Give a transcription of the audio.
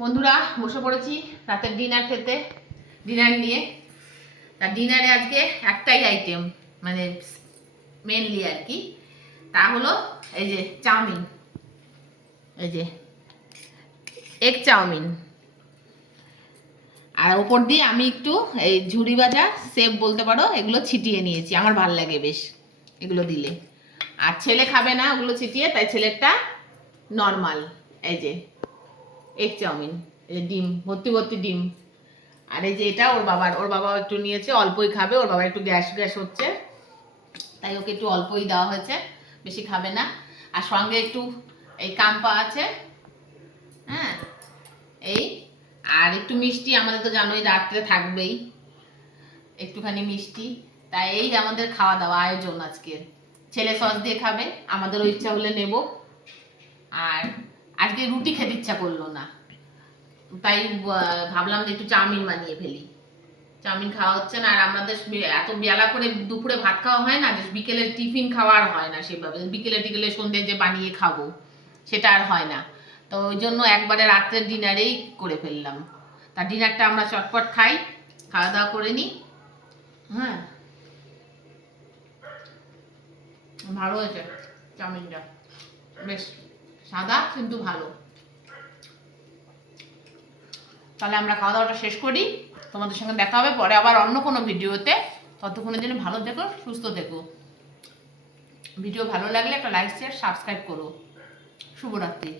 বন্ধুরা বসে পড়েছি রাতের ডিনার খেতে, ডিনার নিয়ে। তা ডিনারে আজকে একটাই আইটেম, মানে মেনলি আর কি, তা হলো এই যে চাউমিন, এই যে এগ চাউমিন। আর ওপর দিয়ে আমি একটু এই ঝুরি ভাজা সেব বলতে পারো, এগুলো ছিটিয়ে নিয়েছি, আমার ভাল লাগে বেশ এগুলো দিলে। আর ছেলে খাবে না ওগুলো ছিটিয়ে, তাই ছেলেরটা নর্মাল এই যে এগ চাউমিন, এই ডিম ভর্তি ভর্তি ডিম। আর এই যে এটা ওর বাবাও একটু নিয়েছে, অল্পই খাবে, ওর বাবা একটু গ্যাস গ্যাস হচ্ছে, তাই ওকে একটু অল্পই দেওয়া হয়েছে, বেশি খাবে না। আর সঙ্গে একটু এই কাম্পা আছে, হ্যাঁ এই, আর একটু মিষ্টি, আমাদের তো জানোই রাত্রে থাকবেই একটুখানি মিষ্টি। তাই এই আমাদের খাওয়া দাওয়া আয়োজন আজকের। ছেলে সস দিয়ে খাবে, আমাদেরও ইচ্ছা হলে নেব। আর আজকে রুটি খেতে ইচ্ছা করলো না, তাই ভাবলাম যে একটু চাউমিন বানিয়ে ফেলি। চাউমিন খাওয়া হচ্ছে না, আর আমাদের এত বেলা করে দুপুরে ভাত খাওয়া হয় না, যে বিকেলে টিফিন খাওয়ার হয় না সেভাবে, বিকেলে টিকেলে সন্ধ্যে যে বানিয়ে খাবো সেটা আর হয় না। তো ওই জন্য একবারে রাত্রের ডিনারেই করে ফেললাম। তা ডিনারটা আমরা চটপট খাই, খাওয়া দাওয়া করে নিই। হ্যাঁ, ভালো হয়েছে চাউমিনটা, বেশ সাদা কিন্তু ভালো। তাহলে আমরা খাওয়া দাওয়াটা শেষ করি, তোমাদের সঙ্গে দেখা হবে পরে আবার অন্য কোনো ভিডিওতে। ততক্ষণের জন্য ভালো থেকো, সুস্থ থেকো। ভিডিও ভালো লাগলে একটা লাইক শেয়ার সাবস্ক্রাইব করো। শুভরাত্রি।